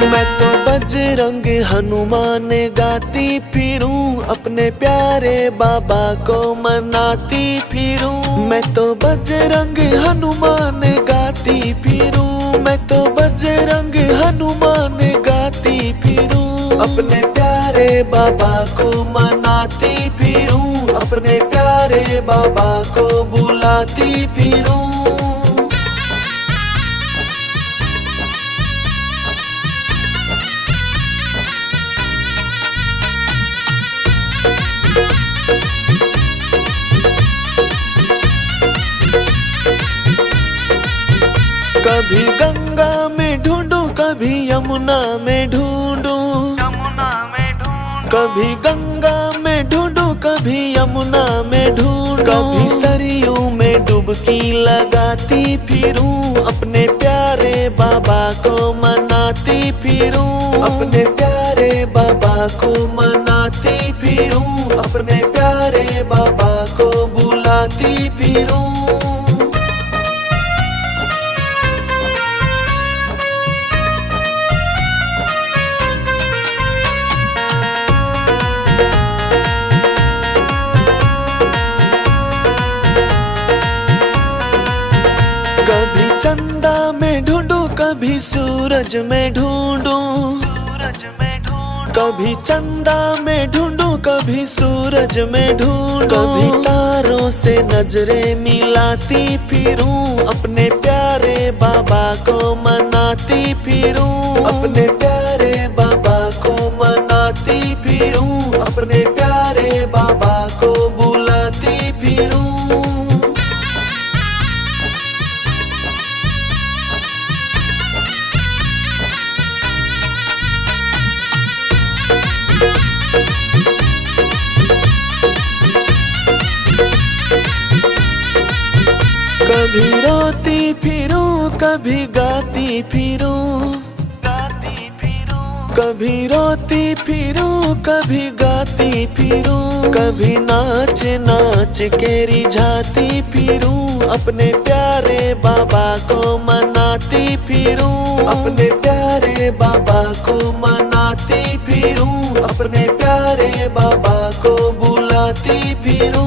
मैं तो बजरंग हनुमान गाती फिरूं, अपने प्यारे बाबा को मनाती फिरूं। मैं तो बजरंग हनुमान गाती फिरूं, मैं तो बजरंग हनुमान गाती फिरूं। अपने प्यारे बाबा को मनाती फिरूं, अपने प्यारे बाबा को बुलाती फिरूं। कभी गंगा में ढूंढूं, कभी यमुना में ढूंढूं, कभी गंगा में ढूंढूं, कभी यमुना में ढूंढूं। कभी सरयू में डुबकी लगाती फिरूं, अपने प्यारे बाबा को मनाती फिरूं। अपने प्यारे बाबा को मनाती फिरूं, अपने प्यारे बाबा को बुलाती फिरूं। कभी चंदा में ढूंढूं, कभी सूरज में ढूंढूं, कभी चंदा में ढूंढूं, कभी सूरज में ढूंढूं। कभी तारों से नजरें मिलाती फिरूं, अपने प्यारे बाबा को मनाती फिरूं। अपने प्यारे बाबा को मनाती फिरूं, अपने प्यारे बाबा को बुलाती फिरूं। कभी रोती फिरूं, कभी गाती फिरूं, कभी रोती फिरूं, कभी गाती फिरूं। कभी नाच नाच के रिझाती फिरूं, अपने प्यारे बाबा को मनाती फिरूं। अपने प्यारे बाबा को मनाती फिरूं, अपने प्यारे बाबा को बुलाती फिरूं।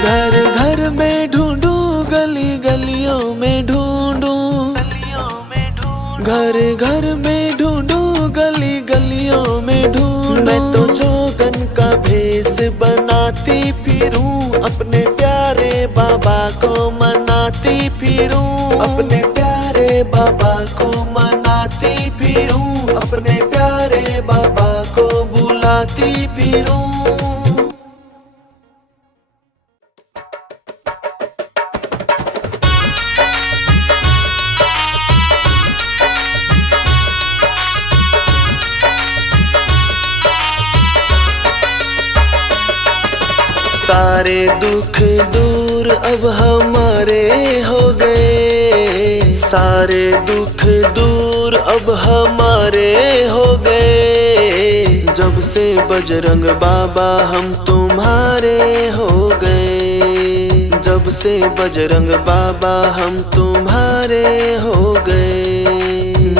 घर घर में ढूंढूं, गली गलियों में ढूंढूं, घर घर में ढूंढूं, गली गलियों में ढूंढूं। मैं तो जोगन का भेष बनाती फिरूं, अपने प्यारे बाबा को मनाती फिरूं। अपने प्यारे बाबा को मनाती फिरूं, अपने प्यारे बाबा को बुलाती फिरूं। सारे दुख दूर अब हमारे हो गए, सारे दुख दूर अब हमारे हो गए। जब से बजरंग बाबा हम तुम्हारे हो गए, जब से बजरंग बाबा हम तुम्हारे हो गए।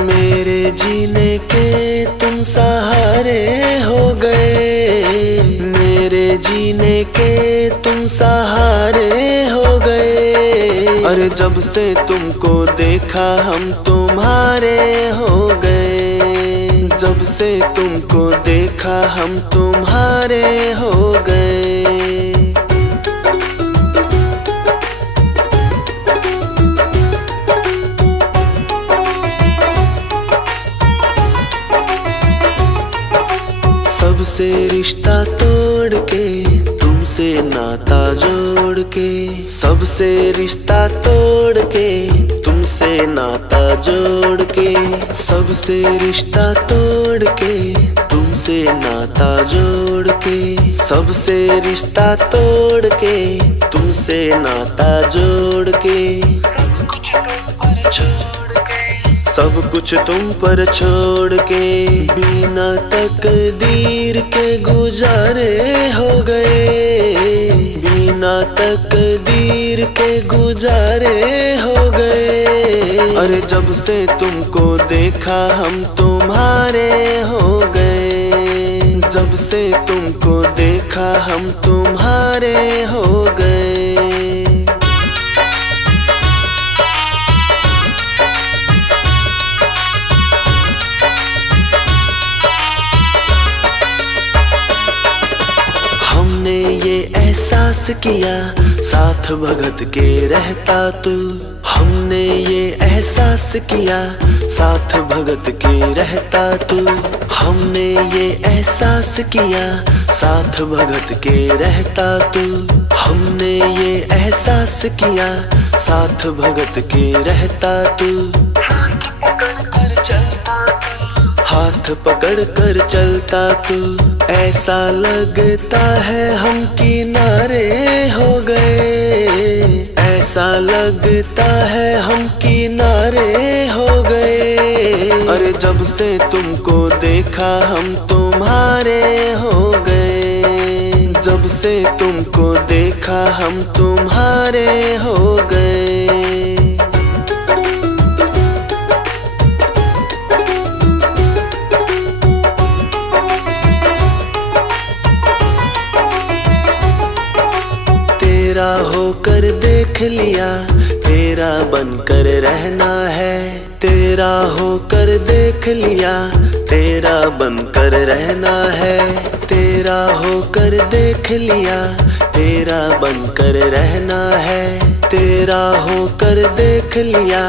मेरे जीने के तुम सहारे हो गए, मेरे जीने के तुम सहारे हो गए। अरे जब से तुमको देखा हम तुम्हारे हो गए, जब से तुमको देखा हम तुम्हारे हो गए। सबसे रिश्ता तोड़ के तुमसे नाता जोड़ के, सबसे रिश्ता तोड़ के तुमसे नाता जोड़ के, सबसे रिश्ता तोड़ के तुमसे नाता जोड़ के, सबसे रिश्ता तोड़ के तुमसे नाता जोड़ के। सब कुछ तुम पर छोड़ के, सब कुछ तुम पर छोड़ के बिना तकदीर के गुजारे हो गए, बिना तकदीर के गुजारे हो गए। अरे जब से तुमको देखा हम तुम्हारे हो गए, जब से तुमको देखा हम तुम्हारे हो गए। हमने ये एहसास किया साथ भगत के रहता तू, हमने ये एहसास किया साथ भगत के रहता तू, हमने ये एहसास किया साथ भगत के रहता तू, हमने ये एहसास किया साथ भगत के रहता तू। हाथ पकड़ कर चलता तू, हाथ पकड़ कर चलता तू, ऐसा लगता है हम किनारे हो गए, ऐसा लगता है हम किनारे हो गए। अरे जब से तुमको देखा हम तुम्हारे हो गए, जब से तुमको देखा हम तुम्हारे हो गए। तेरा होकर देख लिया तेरा बनकर रहना है, तेरा होकर देख लिया तेरा बनकर रहना है, तेरा होकर देख लिया तेरा बनकर रहना है, तेरा होकर देख लिया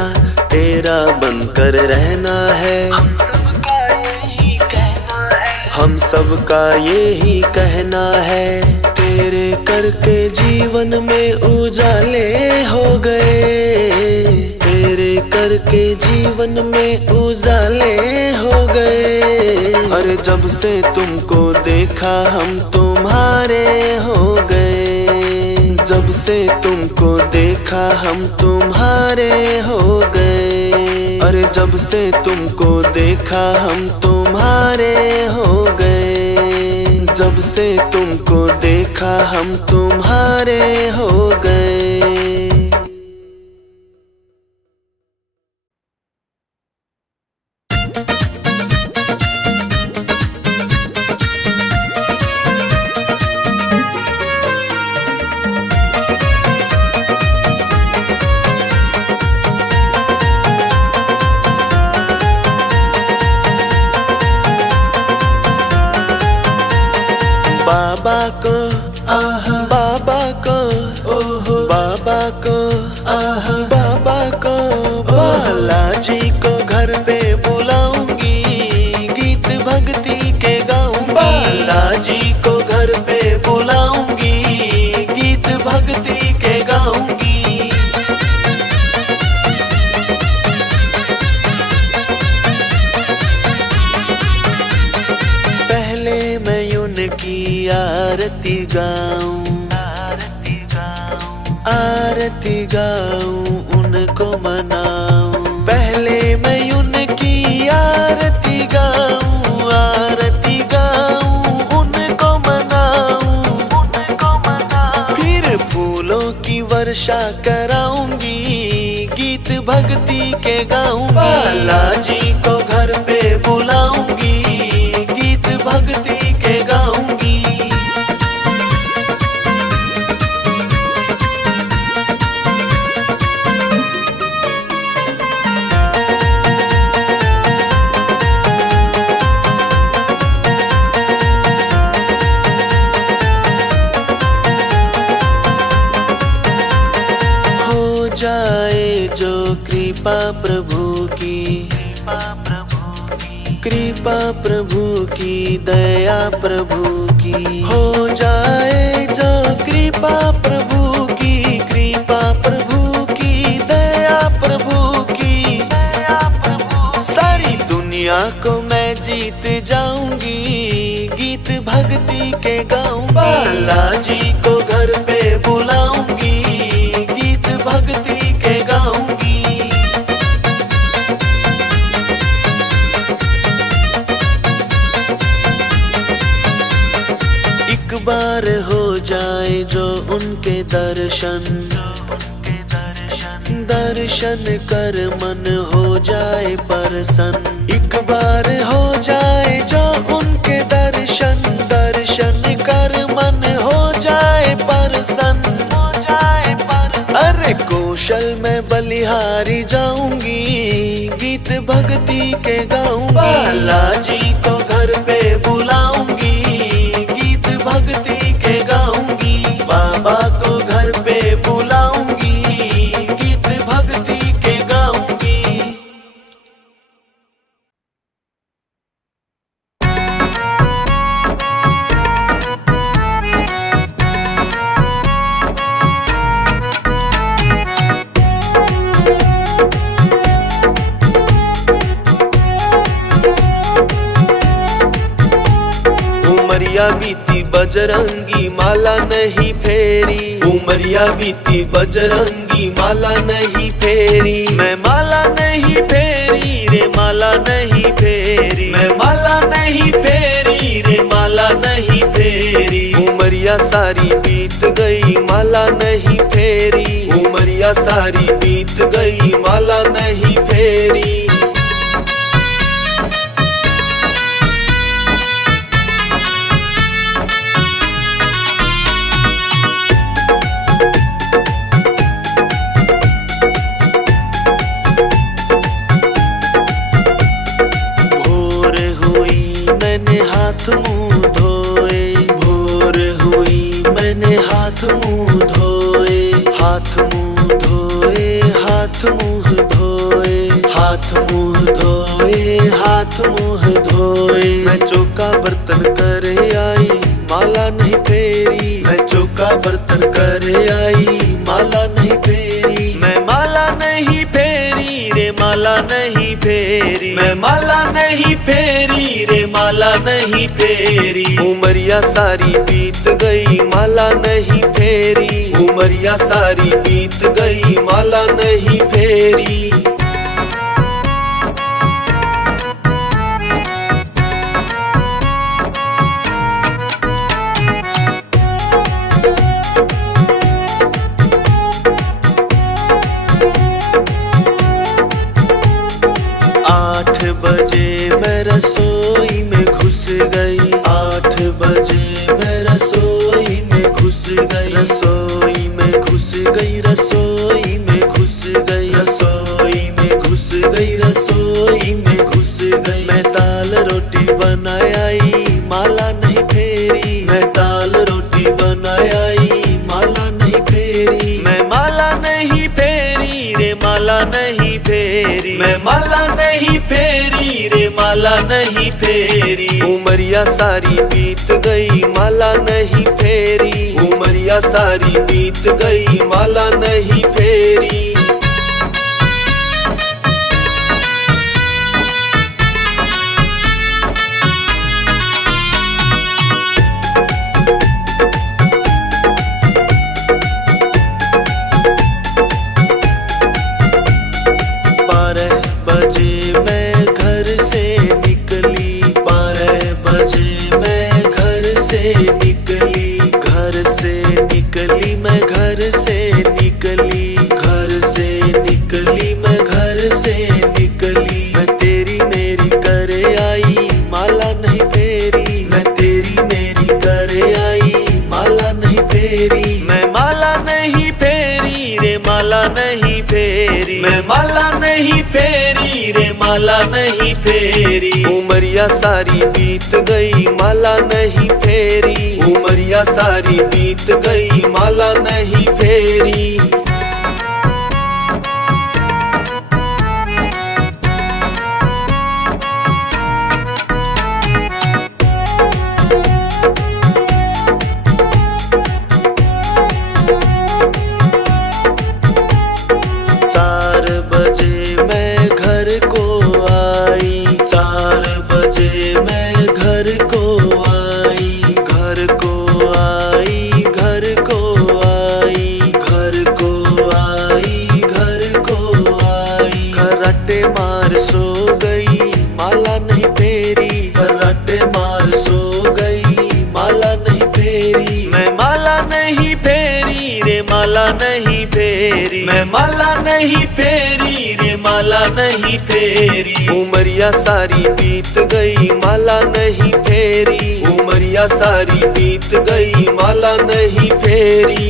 तेरा बनकर रहना है। हम सबका यही कहना है, हम सबका यही कहना है, तेरे करके जीवन में उजाले हो गए, तेरे करके जीवन में उजाले हो गए। अरे जब से तुमको देखा हम तुम्हारे हो गए, जब से तुमको देखा हम तुम्हारे हो गए। अरे जब से तुमको देखा हम तुम्हारे हो गए, जब से तुमको देखा हम तुम्हारे हो गए। बाबा को आहा, बाबा को ओहो, बाबा को आहा, बाबा को बालाजी को घर पे बुलाऊंगी, गीत भक्ति के गाऊंगी, बालाजी को घर पे बुलाऊंगी, गीत भक्ति के गाऊंगी। पहले मैं उनकी आरती गाऊं, आरती गाऊं उनको मनाऊं, पहले मैं उनकी आरती गाऊं, आरती गाऊं उनको मनाऊं, फिर फूलों की वर्षा कराऊंगी, गीत भक्ति के गाऊंगी, बालाजी को घर पे बुलाऊंगी, गीत भक्ति के गाऊंगी। हो जाए जो कृपा प्रभु की, कृपा प्रभु की, दया प्रभु की, हो जाए जो कृपा प्रभु की, कृपा प्रभु की, दया प्रभु की, सारी दुनिया को मैं जीत जाऊंगी, गीत भक्ति के गाऊंगी, बालाजी को घर पे बुलाऊंगी, गीत भक्ति के गाऊंगी। बार हो जाए जो उनके दर्शन, दर्शन कर मन हो जाए प्रसन्न। एक बार हो जाए जो उनके दर्शन, दर्शन कर मन हो जाए प्रसन्न। अरे कौशल में बलिहारी जाऊंगी, गीत भक्ति के गाऊंगी। बाला जी को घर पे बुलाऊंगी, गीत भक्ति के गाऊंगी। बाबा को घर पे बुलाऊंगी, गीत भक्ति के गाऊंगी। उमरिया बीती बजरंगी माला नहीं फेरी, उमरिया बीती बजरंगी माला नहीं फेरी। मैं माला नहीं फेरी रे, माला नहीं फेरी। मैं माला नहीं फेरी रे, माला नहीं फेरी। उमरिया सारी बीत गई माला नहीं फेरी, उमरिया सारी बीत गई माला नहीं फेरी। हाथ मुंह धोए, भोर हुई मैंने हाथ मुंह धोए। हाथ मुंह धोए, हाथ मुंह धोए। हाथ मुंह धोए, हाथ मुंह धोए। मैं चौका बर्तन करे आई, माला नहीं फेरी। मैं चौका बर्तन करे आई, माला नहीं फेरी। मैं माला नहीं फेरी रे, माला नहीं फेरी। मैं माला नहीं फेरी रे, माला नहीं फेरी। उमरिया सारी बीत गई माला नहीं फेरी, उमरिया सारी बीत गई माला नहीं फेरी। बजे मैं रसोई में घुस गई, 8 बजे मैं रसोई में घुस गई। रसोई में घुस गई, रसोई में घुस गई। रसोई में घुस गई, रसोई में घुस गई। मैं दाल रोटी बनाई, माला नहीं फेरी। मैं दाल रोटी बनाई, माला नहीं फेरी। मैं माला नहीं फेरी रे, माला नहीं फेरी। मैं माला नहीं फेरी रे, माला नहीं फेरी। उमरिया सारी बीत गई माला नहीं फेरी, उमरिया सारी बीत गई माला नहीं फेरी। मैं माला नहीं फेरी रे, माला नहीं फेरी। मैं माला नहीं फेरी रे, माला नहीं फेरी। उमरिया सारी बीत गई माला नहीं फेरी, उमरिया सारी बीत गई माला नहीं फेरी। मैं माला नहीं फेरी रे माला नहीं फेरी, उमरिया सारी बीत गई माला नहीं फेरी, उमरिया सारी बीत गई माला नहीं फेरी।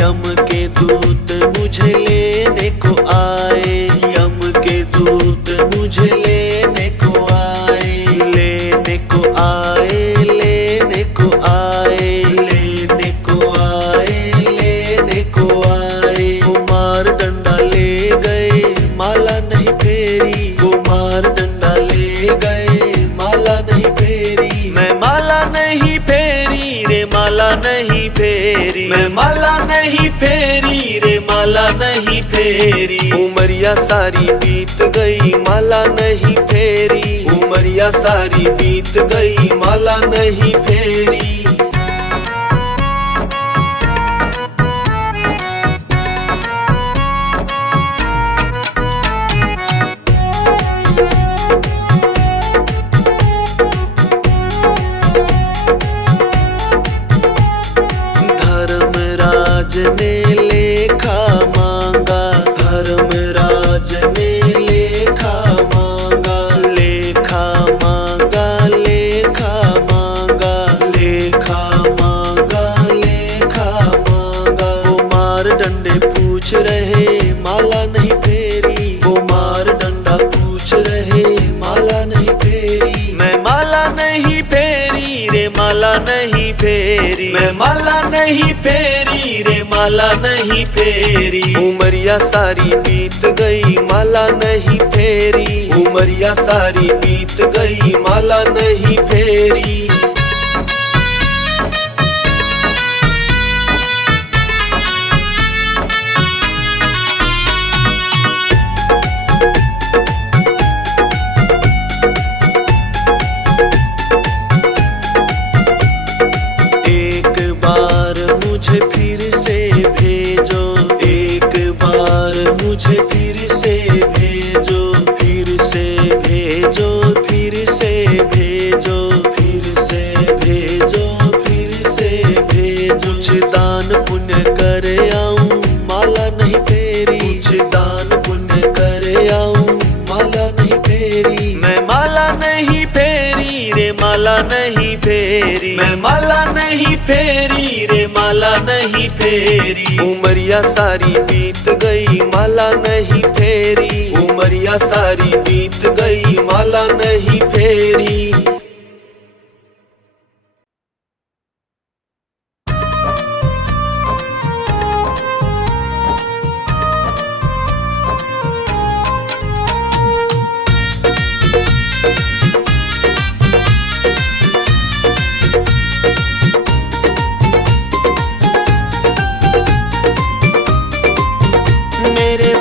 यम के दूत मुझे लेने को आए, यम के दूत मुझे लेने को आए, लेने को आए, लेने को आए, लेने को आए, लेने को आए। कुमार डंडा ले गए माला नहीं फेरी, कुमार डंडा ले गए माला नहीं फेरी, मैं माला नहीं फेरी रे माला नहीं फेरी, मैं माला नहीं फेरी रे माला नहीं फेरी, उमरिया सारी बीत गई माला नहीं फेरी, उमरिया सारी बीत गई माला नहीं फेरी। धर्मराज ने लेखा मांगा, धर्मराज ने लेखा मांगा, लेखा मांगा, लेखा मांगा, लेखा मांगा, लेखा मांगा। कुमार डंडे पूछ रहे माला नहीं फेरी, कुमार डंडा पूछ रहे माला नहीं फेरी, मैं माला नहीं फेरी रे माला नहीं फेरी, मैं माला नहीं फेरी रे माला नहीं फेरी, उमरिया सारी बीत गई माला नहीं फेरी, उमरिया सारी बीत गई माला नहीं फेरी। मुझे फिर से भेजो, एक बार मुझे फिर से भेजो, फिर से भेजो, फिर से भेजो, फिर से भेजो, फिर से भेजो। कुछ दान पुण्य कर आऊं माला नहीं फेरी, कुछ दान पुण्य कर आऊं माला नहीं फेरी, मैं माला नहीं फेरी रे माला नहीं फेरी, मैं माला नहीं फेरी रे माला नहीं फेरी, उमरिया सारी बीत गई माला नहीं फेरी, उमरिया सारी बीत गई माला नहीं फेरी।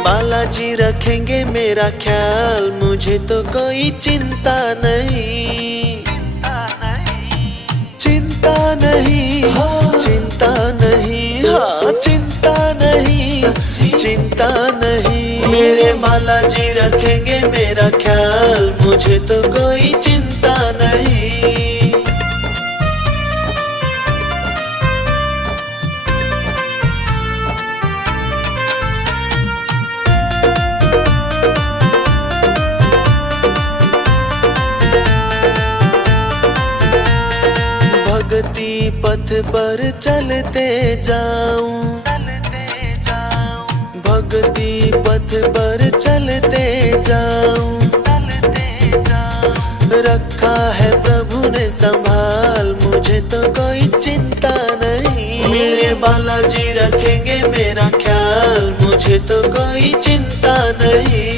बालाजी रखेंगे मेरा ख्याल, मुझे तो कोई चिंता नहीं, चिंता नहीं, हाँ चिंता नहीं, हाँ चिंता नहीं, चिंता नहीं। मेरे बालाजी रखेंगे मेरा ख्याल, मुझे तो कोई चिंता नहीं। भक्ति पथ पर चलते जाऊं, भक्ति पथ पर चलते जाऊं, रखा है प्रभु ने संभाल, मुझे तो कोई चिंता नहीं। मेरे बालाजी रखेंगे मेरा ख्याल, मुझे तो कोई चिंता नहीं।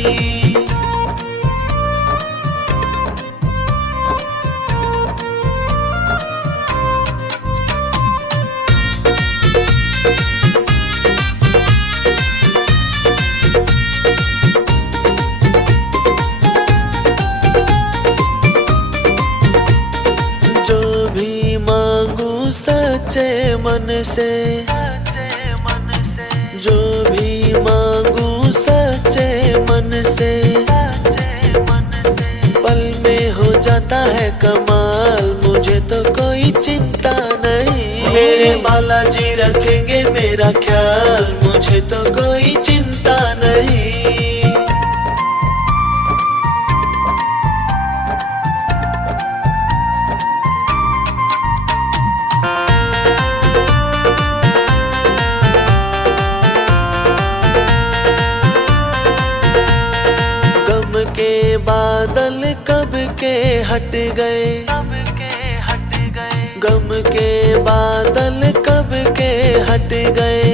सच्चे मन से से, पल में हो जाता है कमाल, मुझे तो कोई चिंता नहीं। मेरे बालाजी रखेंगे मेरा ख्याल, मुझे तो कोई चिंता नहीं। के बादल कब के हट गए, गम के बादल कब के हट गए,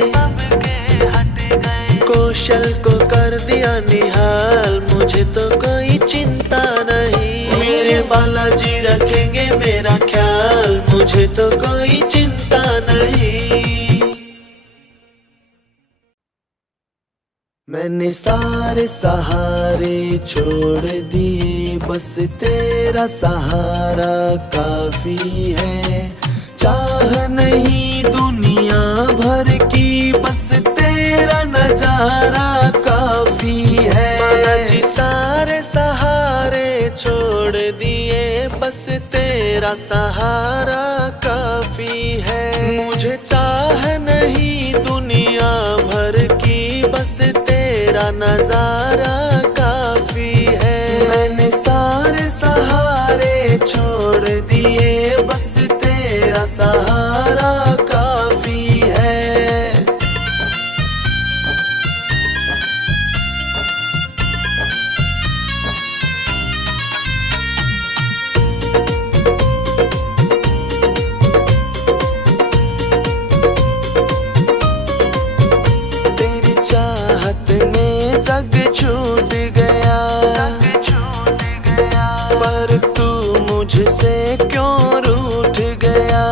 कौशल को कर दिया निहाल, मुझे तो कोई चिंता नहीं। मेरे बालाजी रखेंगे मेरा ख्याल, मुझे तो कोई चिंता नहीं। मैंने सारे सहारे छोड़ दिए, बस तेरा सहारा काफी है। चाह नहीं दुनिया भर की, बस तेरा नजारा काफी है। बालाजी सारे सहारे छोड़ दिए, बस तेरा सहारा काफी है। मुझे चाह नहीं दुनिया भर की, बस तेरा नजारा काफी है। मैंने सारे सहारे छोड़ दिए, बस तेरा सहारा काफी है। तेरी चाहत में जग छूट गया, पर तू मुझसे क्यों रूठ गया।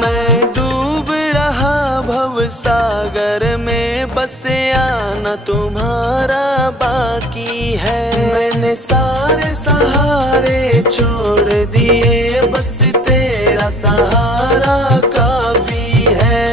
मैं डूब रहा भव सागर में, बस आना तुम्हारा बाकी है। मैंने सारे सहारे छोड़ दिए, बस तेरा सहारा काफी है।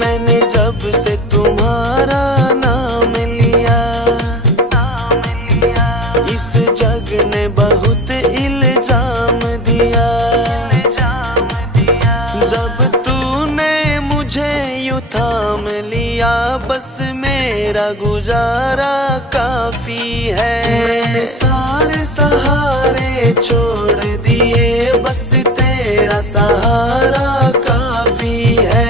मैंने जब से तुम्हारा नाम लिया, इस जग ने बहुत इल्जाम दिया। जब तूने मुझे यूं थाम लिया, बस मेरा गुजारा काफी है। मैंने सारे सहारे छोड़ दिए, बस तेरा सहारा काफी है।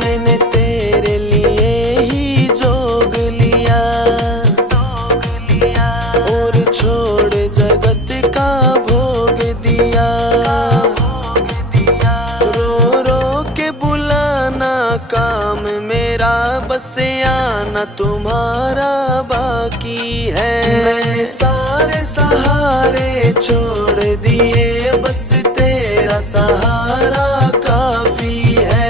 मैंने तेरे लिए ही जोग लिया, और छोड़ जगत का भोग दिया। रो रो के बुलाना काम मेरा, बस आना तुम्हारा बाकी है। मैंने सारे सहारे छोड़ दिए, बस तेरा सहारा काफी है।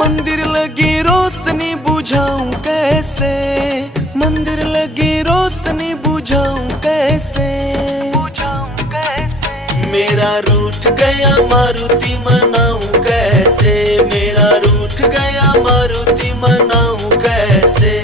मंदिर लगी रोशनी बुझाऊं कैसे, मंदिर लगी रोशनी बुझाऊं कैसे। मेरा रूठ गया मारुति मनाऊं कैसे, मेरा रूठ गया मारुति मनाऊं कैसे।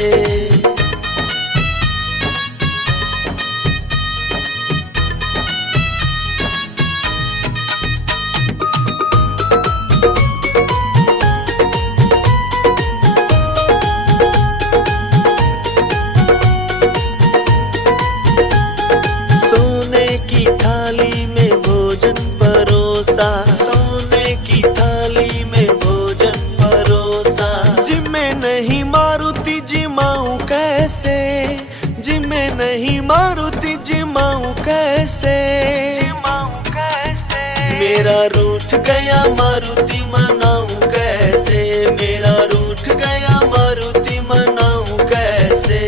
रूठ गया मारुति मनाऊं कैसे, मेरा रूठ गया मारुति मनाऊं कैसे।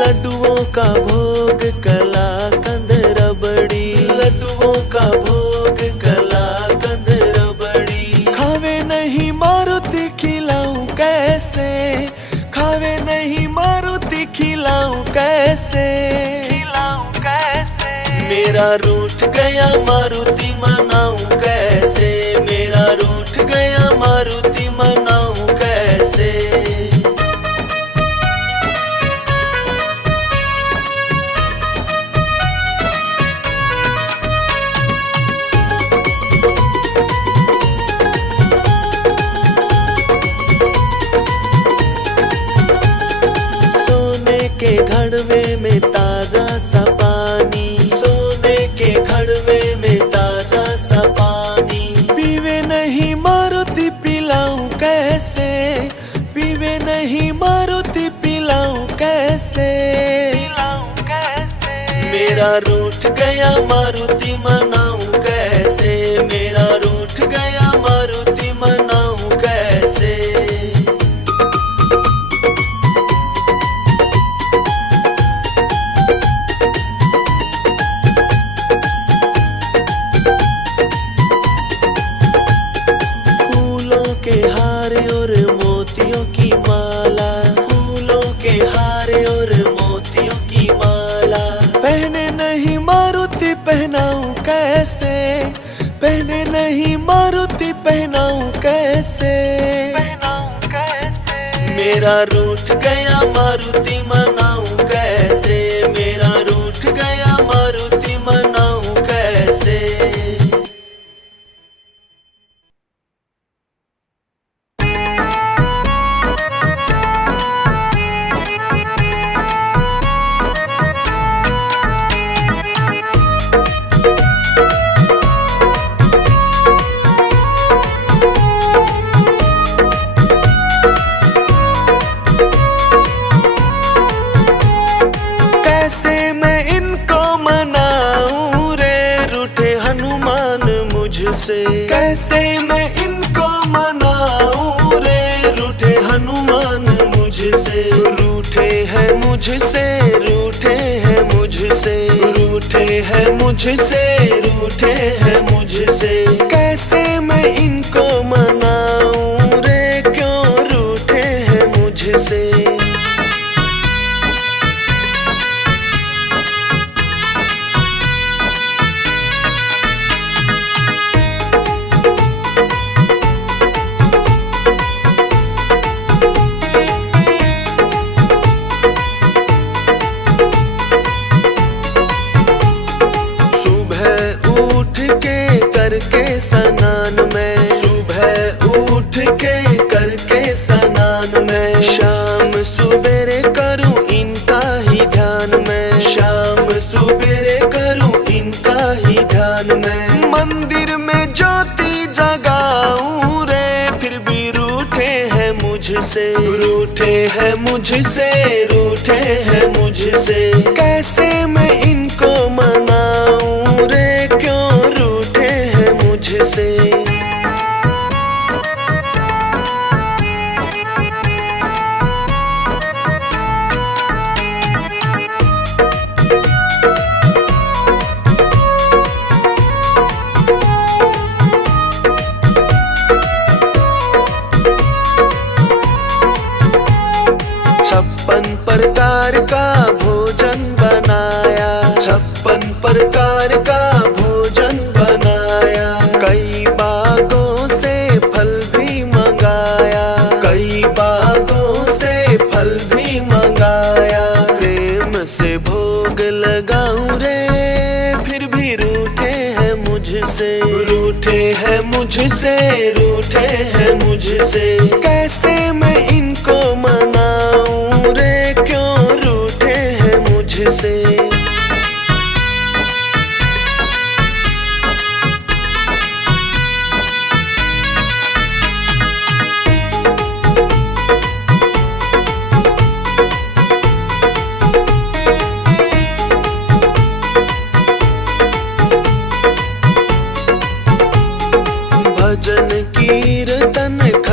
लड्डुओं का भोग कलाकंद रबड़ी, लड्डुओं का भोग कलाकंद रबड़ी। खावे नहीं मारुति खिलाऊं कैसे, खावे नहीं मारुति खिलाऊं कैसे, खिलाऊं कैसे। मेरा रूठ गया मारुति मनाऊं कैसे, मेरा रूठ गया मारुति मनाऊं कैसे। के घड़वे में ताजा सा पानी, सोने के घड़वे में ताजा सा पानी। पीवे नहीं मारुति पिलाऊं कैसे, पीवे नहीं मारुति पिलाऊं कैसे, पिलाऊं कैसे। मेरा रूठ गया मारुति मनाऊं कैसे, मेरा रूठ गया मारुति मनाऊं कैसे। के हार और मोतियों की माला, फूलों के हार और मोतियों की माला। पहने नहीं मारुति पहनाऊं कैसे, पहने नहीं मारुति पहनाऊं कैसे, पहनाऊं कैसे। मेरा रूठ गया मारुति मनाऊं कैसे, मेरा रूठ गया मारुति मनाऊं कैसे। कैसे मैं इनको मनाऊं रे रूठे हनुमान मुझसे, कैसे मैं इनको मनाऊं रे रूठे हनुमान मुझसे। रूठे हैं मुझसे, रूठे हैं मुझसे, रूठे हैं मुझसे, रूठे हैं मुझसे। कैसे मैं इनको मनाऊं रे, क्यों रूठे हैं मुझसे। करके स्नान में, सुबह उठ के करके स्नान में। शाम सुबेरे करूं इनका ही ध्यान में, शाम सुबेरे करूं इनका ही ध्यान में। मंदिर में ज्योति जगाऊं रे फिर भी रूठे हैं मुझसे, रूठे हैं मुझसे, रूठे हैं मुझसे। कैसे मैं इनको मनाऊं रे, क्यों रूठे हैं मुझसे। प्रकार का भोजन बनाया, 56 प्रकार का भोजन बनाया। कई बागों से फल भी मंगाया, कई बागों से फल भी मंगाया। प्रेम से भोग लगाऊं रे फिर भी रूठे हैं मुझसे, रूठे हैं मुझसे, रूठे हैं मुझसे। कैसे मैं इनको मनाऊं रे, क्यों रूठे हैं मुझसे।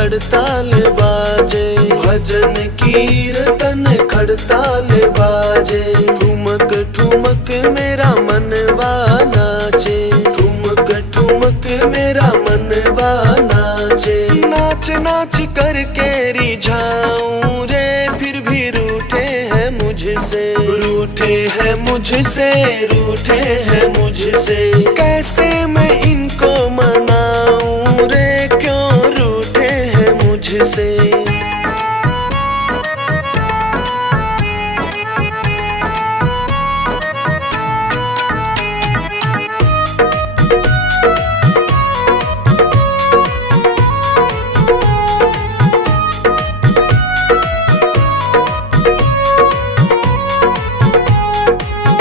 खड़ताल बाजे, भजन कीर्तन खड़ताल बाजे। ठुमक ठुमक मेरा मनवा नाचे, ठुमक ठुमक मेरा मनवा नाचे। नाच नाच करके रिझाऊं रे, फिर भी रूठे हैं मुझसे, रूठे हैं मुझसे, रूठे हैं मुझसे। कैसे मैं इनको मनाऊं रे, क्यों रूठे हैं मुझसे।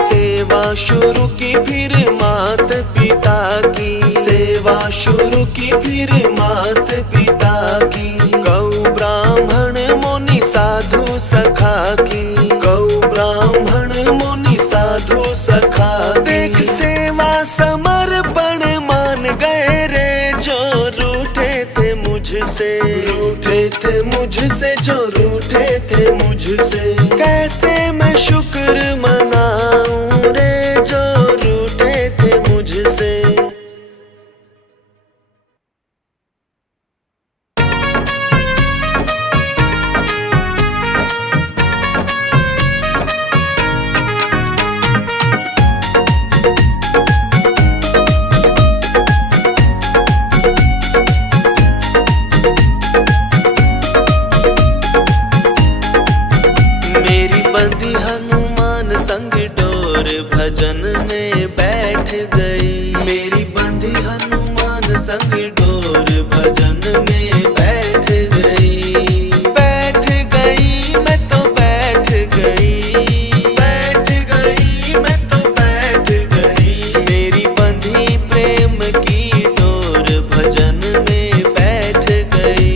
सेवा शुरू की फिर मात पिता की, सेवा शुरू की फिर मात पिता की। गौ ब्राह्मण मुनि साधु सखा की, गौ ब्राह्मण मुनि साधु सखा। देख सेवा समर्पण मान गए रे, जो रूठे थे मुझसे, रूठे थे मुझसे, जो रूठे थे मुझसे। कैसे मैं शुक्र मनाऊं रे, जो रूठे थे मुझसे। मेरी बंदी हनुमान संग डोर भजन में बैठ गई, मेरी बंदी हनुमान संग डोर भजन में बैठ गई। बैठ गई मैं तो बैठ गई, बैठ गई मैं तो बैठ गई। मेरी बंधी प्रेम की डोर भजन में बैठ गई।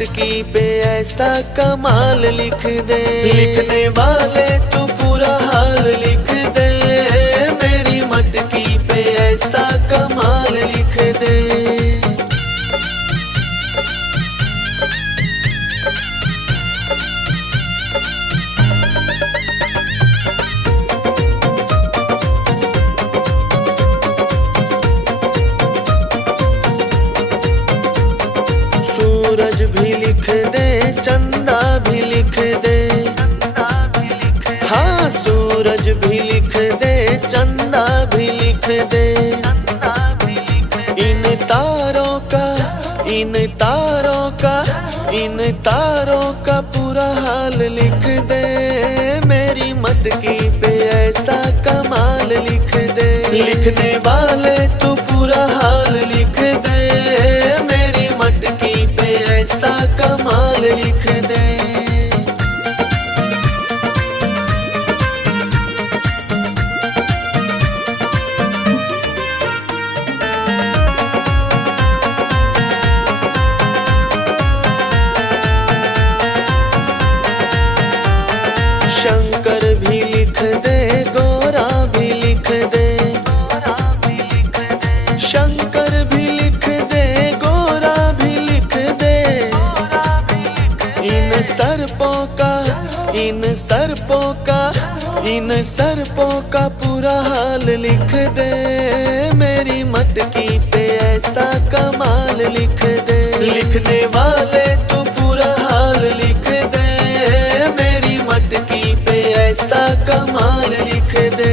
मटकी पे ऐसा कमाल लिख दे। लिखने वाले तू पूरा हाल लिख दे, मेरी मटकी पे ऐसा कमाल लिख दे। सूरज भी लिख दे, चंदा भी लिख दे। हाँ, सूरज भी लिख दे, चंदा भी लिख दे। इन तारों का, इन तारों का, इन तारों का पूरा हाल लिख दे, मेरी मटकी पे ऐसा कमाल लिख दे। लिखने वाले तू पूरा हाल लिख दे, मेरी मटकी पे ऐसा कमाल लिख दे। शंकर भी लिख दे, गोरा भी लिख दे। शंकर भी लिख दे, गोरा भी लिख दे। इन सर्पों का, इन सर्पों का, इन सर्पों का पूरा हाल लिख दे, मेरी मटकी पे ऐसा कमाल लिख दे। लिखने वाले तू पूरा हाल लिख दे, मेरी मटकी पे ऐसा कमाल लिख दे।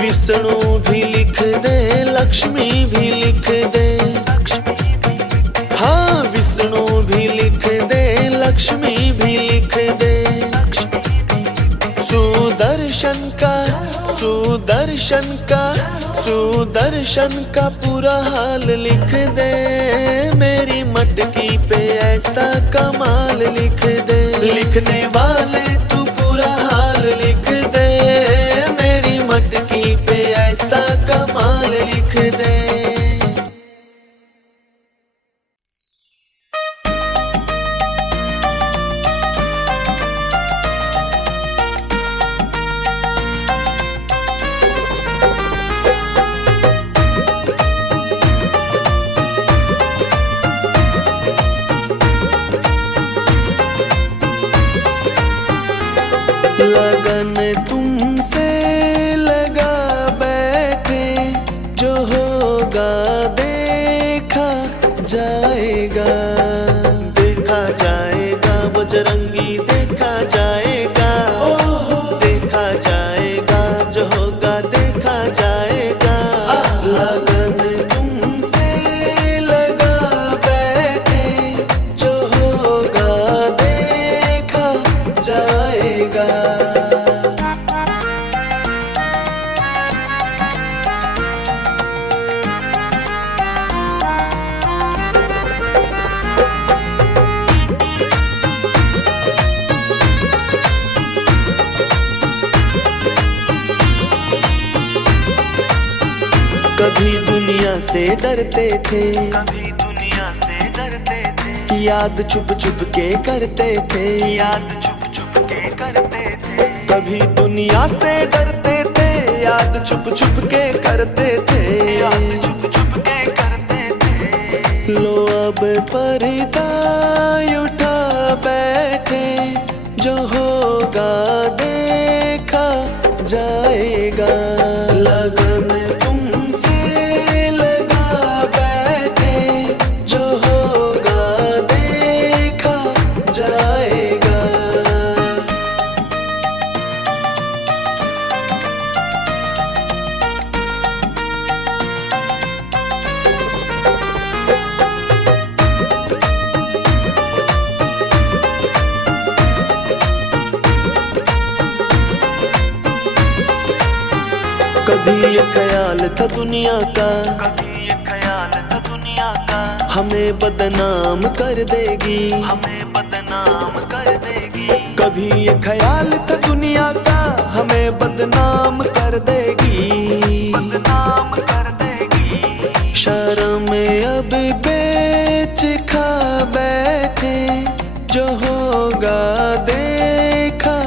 विष्णु भी लिख दे, लक्ष्मी भी लिख दे। हाँ, विष्णु भी लिख दे, लक्ष्मी भी लिख दे। सुदर्शन का, सुदर्शन का, सुदर्शन का पूरा हाल लिख दे, मेरी मटकी पे ऐसा कमाल लिख दे। लिखने वाले तू पूरा हाल लिख दे, मेरी मटकी पे ऐसा कमाल लिख दे। लगन तुमसे लगा बैठे, जो होगा देखा जाएगा। देखा जाएगा बजरंगी, देखा जाएगा। देखा जाएगा, जो होगा देखा जाएगा। लगन तुमसे लगा बैठे, जो होगा देखा जाएगा। कभी दुनिया से डरते थे, कभी दुनिया से डरते थे। याद छुप छुप के करते थे, याद छुप छुप के करते थे। कभी दुनिया से डरते थे, याद छुप छुप के करते थे, याद छुप छुप के करते थे। लो अब पर्दा उठा बैठे, जो होगा देखा जाएगा। लगन तुमसे लगा बैठे, जो होगा देखा जाएगा। कभी ये ख्याल था दुनिया का, कभी ये ख्याल था दुनिया का। हमें बदनाम कर देगी, हमें बदनाम कर देगी। कभी ये ख्याल था दुनिया का हमें बदनाम कर देगी, बदनाम कर देगी। शर्म अब बेच खा बैठे, जो होगा देखा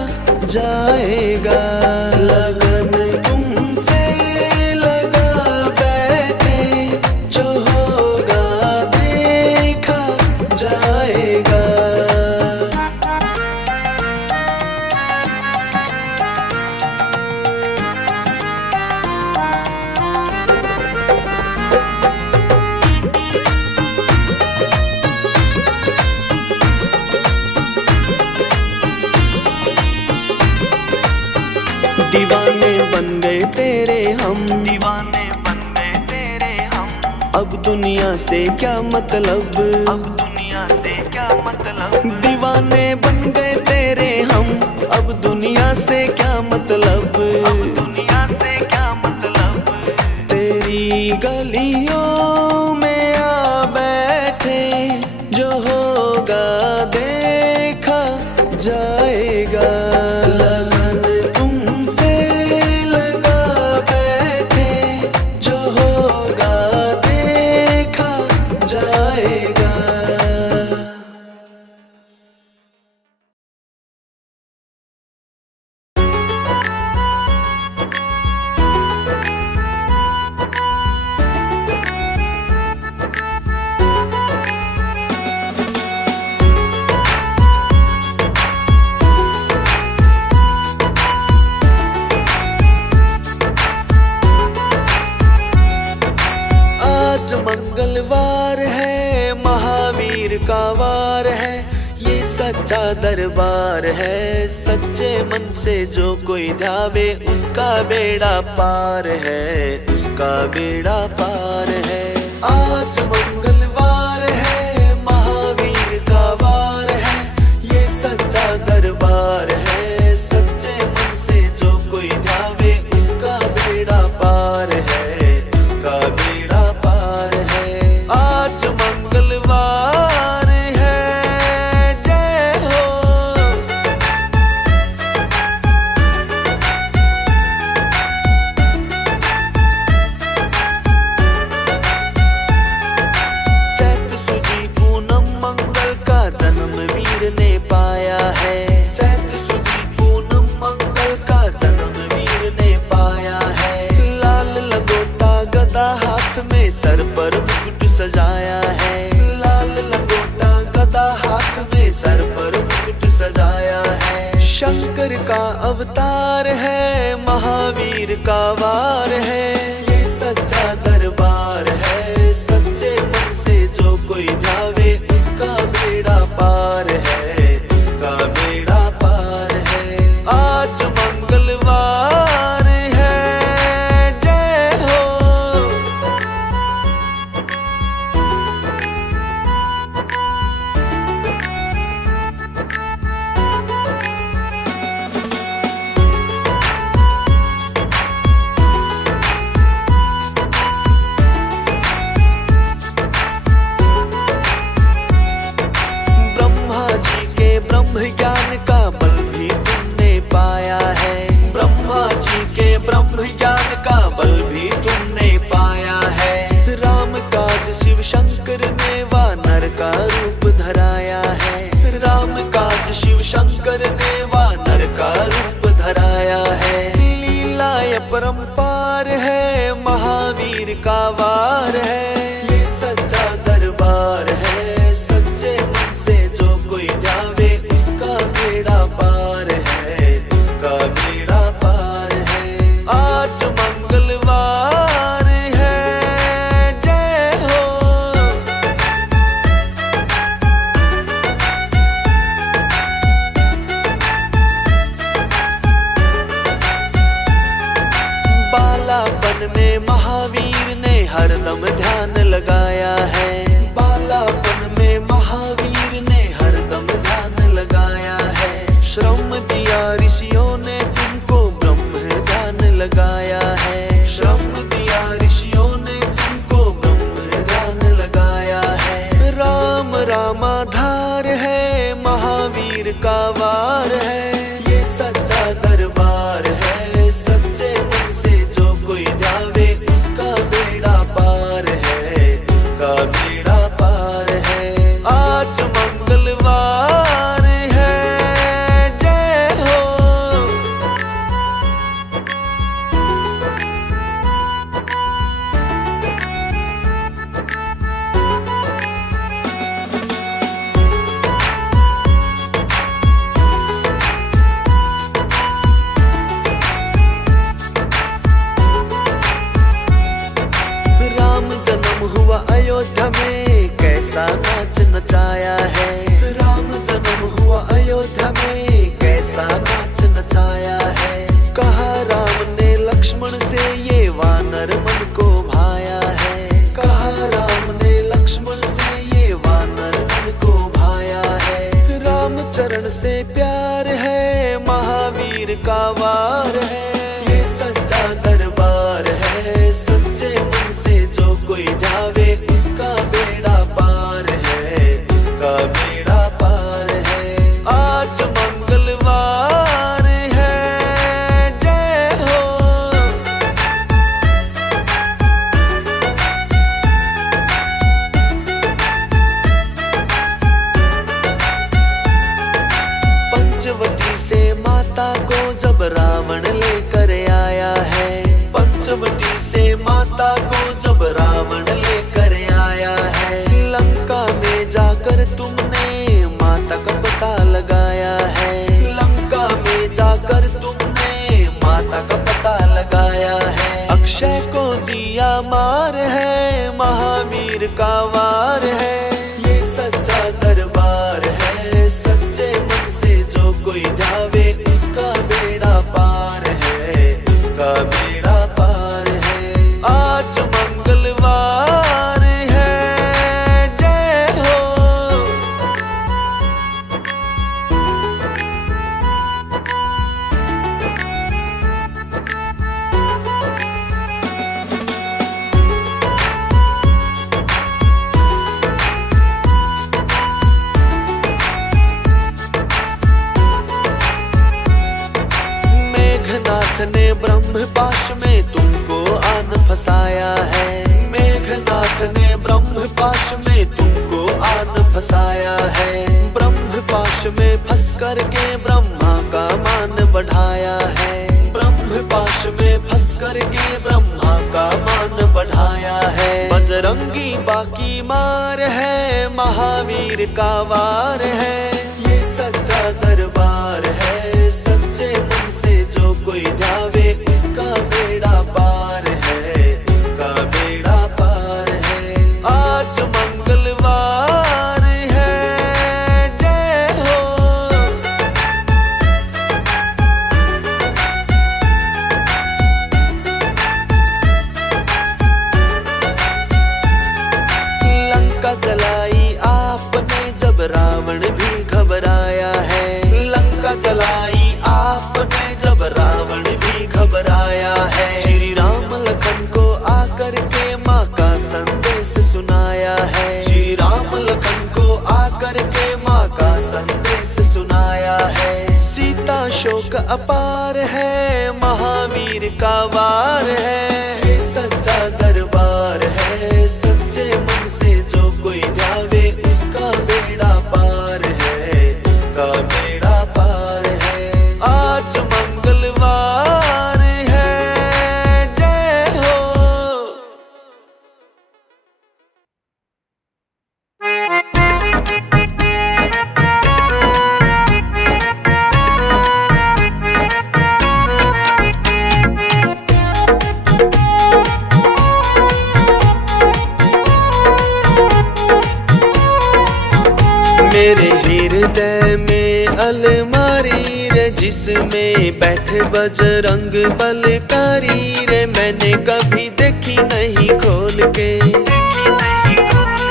जाएगा। लगन तुमसे लगा बैठे, जो होगा देखा जाएगा। दीवाने बन गए तेरे हम, दीवाने बन गए तेरे हम। अब दुनिया से क्या मतलब, अब दुनिया से क्या मतलब। दीवाने बन गए तेरे हम, अब दुनिया से क्या मतलब, अब दुनिया से क्या मतलब। तेरी गलियों में आ बैठे, जो होगा देखा जाएगा। लगन तुमसे लगा बैठे, जो होगा देखा जाएगा। आज मंगलवार है, महावीर का वार है, ये सच्चा दरबार है। सच्चे मन से जो कोई ध्यावे, उसका बेड़ा पार है, उसका बेड़ा पार है। आज मंगलवार है, महावीर का वार है, ये सच्चा दरबार है। सच्चे मन से जो कोई ध्यावे, उसका बेड़ा पार है, उसका बेड़ा पार है। आज मंगलवार है, जय हो। चैत सुदी पूनम मंगल का जन्म वीर ने पाया है। चैत सुदी पूनम मंगल का जन्म वीर ने पाया है। लाल लगोटा गदा हाथ में, सर पर मुकुट सजाया है। लाल लगोटा गदा हाथ में, सर पर मुकुट सजाया है। शंकर का अवतार है, महावीर का वार है, ये सच्चा दरबार है। सच्चे मन से जो कोई ध्यावे, उसका बेड़ा पार है, उसका बेड़ा पार है। आज मंगलवार है, जय हो। रामाधार है, महावीर का वार है। ये सच्चा दरबार है, सच्चे मन से जो कोई ध्यावे उसका बेड़ा पार है, उसका बेड़ा पार है। आज मंगलवार है, जय हो। राम जन्म हुआ अयोध्या में, कैसा नाच नचाया है। राम जन्म हुआ अयोध्या में, कैसा नाच नचाया है। कहा राम ने लक्ष्मण से, ये वानर मन को भाया है। कहा राम ने लक्ष्मण से, ये वानर मन को भाया है। राम चरण से प्यार है, महावीर का वार है। ये सच्चा दरबार है, सच्चे मन से जो कोई ध्यावे उसका बेड़ा पार है, उसका बेड़ा पार है। आज मंगलवार है, जय हो। पंचवटी से माता को जब रावण लेकर आया है। पंचवटी से माता को जब रावण लेकर आया है। लंका में जाकर तुमने माता का पता लगाया है। लंका में जाकर तुमने माता का पता लगाया है। अक्षय को दिया मार है, महावीर का वार है। ये सच्चा दरबार है, सच्चे मन से जो कोई ध्यावे उसका बेड़ा पार है, उसका बेड़ा पार है। आज मंगलवार है, जय हो। मेघनाथ ने ब्रह्मपाश में तुमको आन फंसाया है। मेघनाथ ने ब्रह्मपाश में तुमको आन फंसाया है। ब्रह्मपाश में फंस करके ब्रह्मा का मान बढ़ाया है। ब्रह्मपाश में फंस करके ब्रह्मा का मान बढ़ाया है। बजरंगी बाकी मार है, महावीर का वार है। ये सच्चा दरबार है, सच्चे मन से जो कोई ध्यावे उसका बेड़ा पार है, उसका बेड़ा पार है। आज मंगलवार है, जय हो। लंका जलाई आपने जब रावण भी घबराया है। लंका जलाई आपने जब रावण भी घबराया है। श्री राम लखन को आकर के माँ का संदेश सुनाया है। श्री राम लखन को आकर के माँ का संदेश सुनाया है। सीता शोक अपार है, महावीर का वार है। ये सच्चा दरबार है, सच्चे मन से जो कोई ध्यावे उसका बेड़ा पार है, उसका बेड़ा पार है। आज मंगलवार है, जय हो। मेरे हृदय में अलमारी रे, जिसमें बैठे बजरंग बलकारी रे। मैंने कभी देखी नहीं खोल के।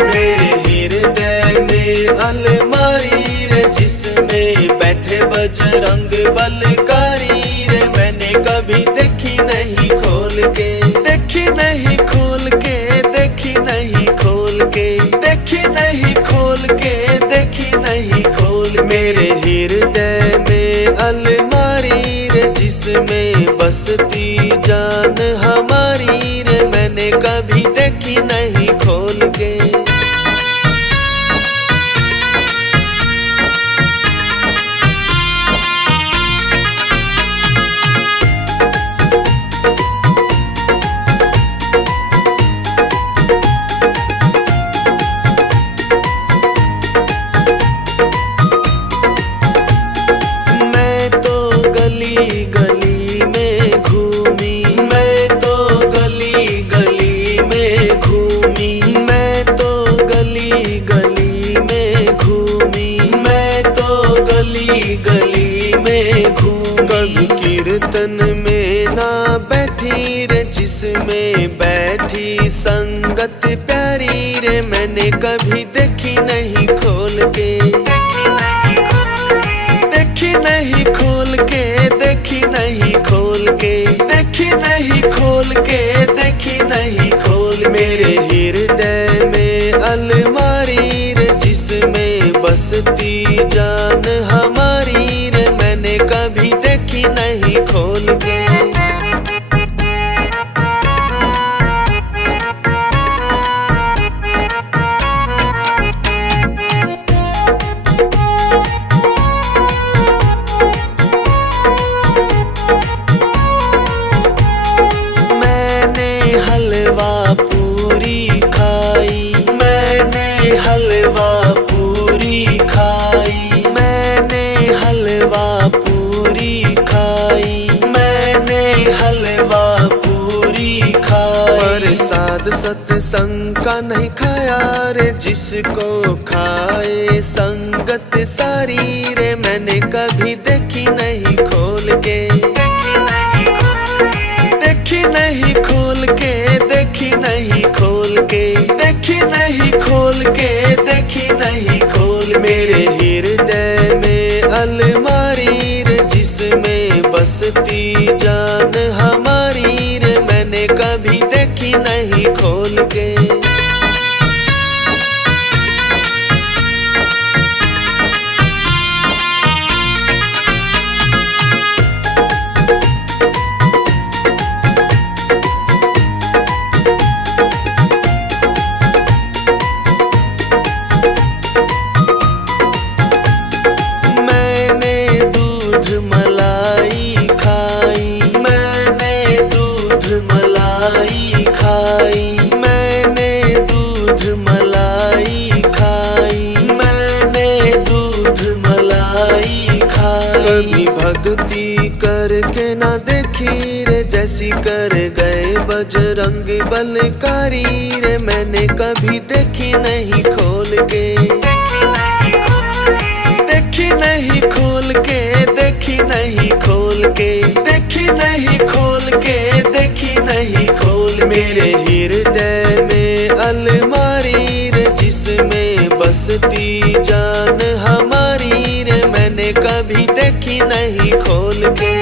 मेरे हृदय में अलमारी रे, जिसमें बैठे बजरंग बलकारी रे। मैंने कभी देखी नहीं खोल के। देखी नहीं खोल के, देखी नहीं खोल के, देखी नहीं खोल के। गली गली में घूमी। कभी कीर्तन में ना बैठी रे जिसमें बैठी संगत प्यारी रे, मैंने कभी देखी नहीं खोल के, देखी नहीं खोल के, देखी नहीं खोल के, देखी नहीं खोल के, देखी नहीं खोल। मेरे हृदय में अलमारी रे जिसमें बसती जान हमारी रे, मैंने कभी देखी नहीं खोल के। हलवा पूरी खाई, मैंने हलवा पूरी खाई, मैंने हलवा पूरी खाई, मैंने हलवा पूरी खाई। प्रसाद सत्संग का नहीं खाया रे, जिसको खाए संगत सारी रे, मैंने कभी देखी नहीं खोल के, देखी नहीं खोल के, देखी नहीं खोल के, देखी नहीं खोल के, देखी नहीं खोल। मेरे हृदय में अलमारी रे जिसमें बसती जान हमारी रे, मैंने कभी देखी नहीं खोल के। कभी भक्ति करके ना देखी रे, जैसी कर गए बजरंग बलकारी रे, मैंने कभी देखी नहीं खोल के, देखी नहीं खोल के, देखी नहीं खोल के, देखी नहीं खोल के, देखी नहीं खोल। मेरे हृदय में अलमारी रे जिसमें बसती जान हमारी रे, मैंने कभी देखी नहीं खोल के।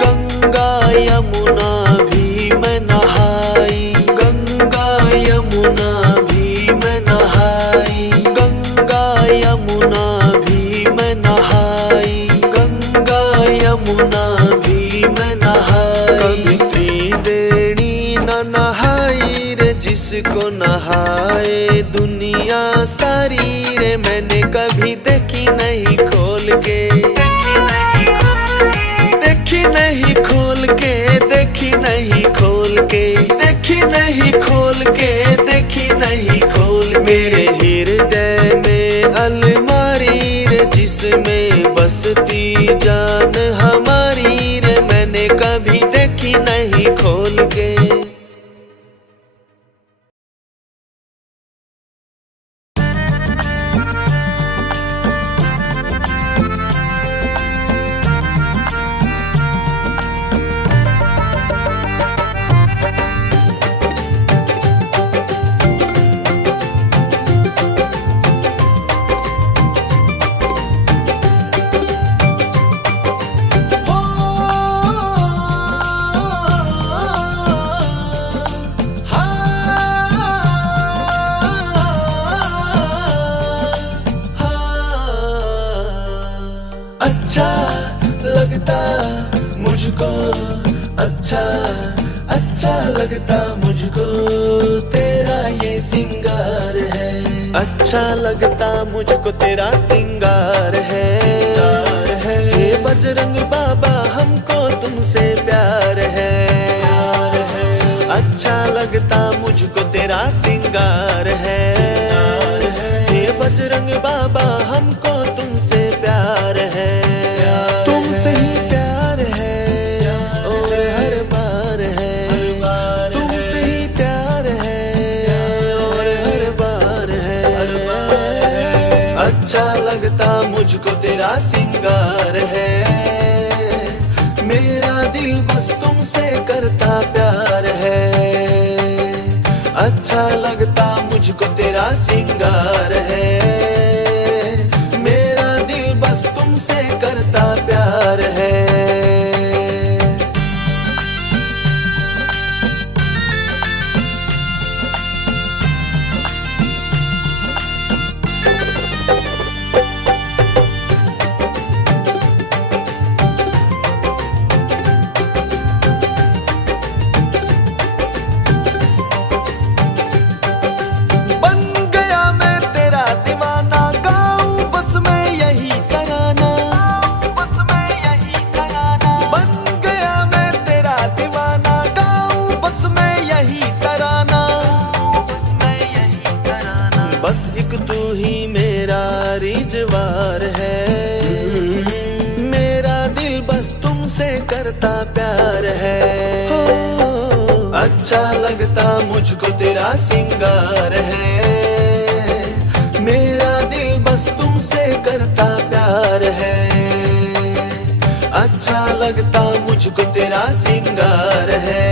गंगा यमुना भी मैं नहाई, गंगा यमुना भी मैं नहाई, गंगा यमुना भी मैं नहाई, गंगा यमुना भी मैं नहाई। कभी त्रिवेणी न नहाई रे, जिसको नहाए दुनिया सारी रे, मैंने कभी देखी नहीं खोल के, देखी नहीं खोल के, देखी नहीं खोल के, देखी नहीं खोल के, देखी नहीं खोल। मेरे हृदय में अलमारी रे जिसमें बसती जान हमारी रे, मैंने कभी देखी नहीं खोल के। अच्छा लगता मुझको, अच्छा अच्छा लगता मुझको तेरा ये सिंगार है, अच्छा लगता मुझको तेरा सिंगार है। हे बजरंग बाबा हमको तुमसे प्यार है, अच्छा लगता मुझको तेरा सिंगार है। हे बजरंग बाबा हमको तुमसे अच्छा लगता मुझको तेरा सिंगार है, मेरा दिल बस तुमसे करता प्यार है। अच्छा लगता मुझको तेरा सिंगार है, मेरा दिल बस तुमसे करता प्यार है। बस एक तू ही मेरा रिजवार है, मेरा दिल बस तुमसे करता प्यार है। अच्छा लगता मुझको तेरा सिंगार है, मेरा दिल बस तुमसे करता प्यार है। अच्छा लगता मुझको तेरा सिंगार है,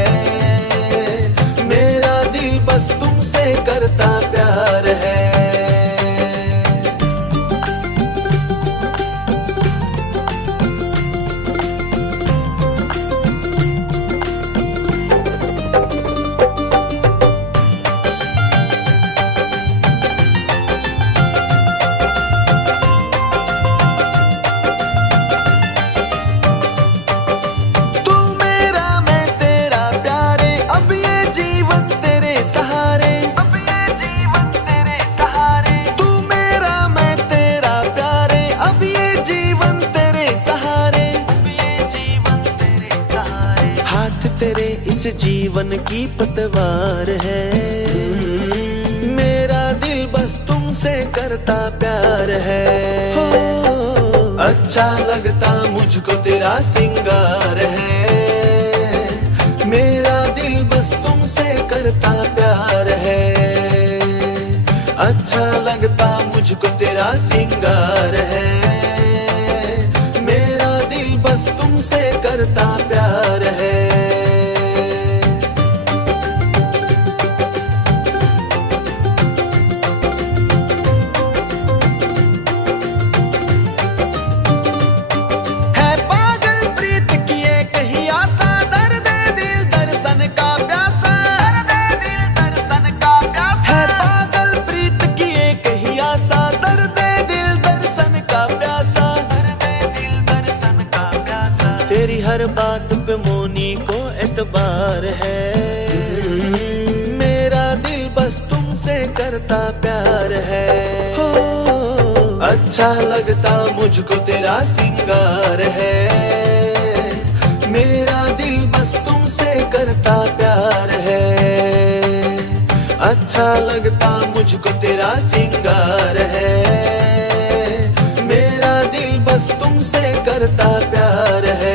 मेरा दिल बस तुमसे करता प्यार है। तेरे इस जीवन की पतवार है, मेरा दिल बस तुमसे करता प्यार है। अच्छा लगता मुझको तेरा सिंगार है, मेरा दिल बस तुमसे करता प्यार है। अच्छा लगता मुझको तेरा सिंगार है, मेरा दिल बस तुमसे करता प्यार है। तेरी हर बात पे मोनी को एतबार है, मेरा दिल बस तुमसे करता प्यार है। अच्छा लगता मुझको तेरा सिंगार है, मेरा दिल बस तुमसे करता प्यार है। अच्छा लगता मुझको तेरा सिंगार है, मेरा दिल बस तुमसे करता प्यार है।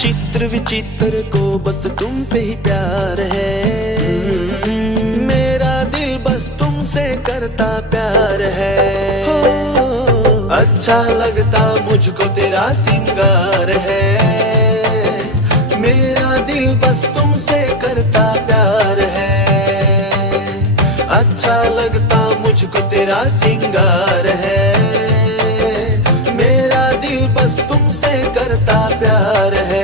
चित्र विचित्र को बस तुमसे ही प्यार है, मेरा दिल बस तुमसे करता प्यार है। अच्छा लगता मुझको तेरा सिंगार है, मेरा दिल बस तुमसे करता प्यार है। अच्छा लगता मुझको तेरा सिंगार है, मेरा दिल बस तुमसे करता प्यार है।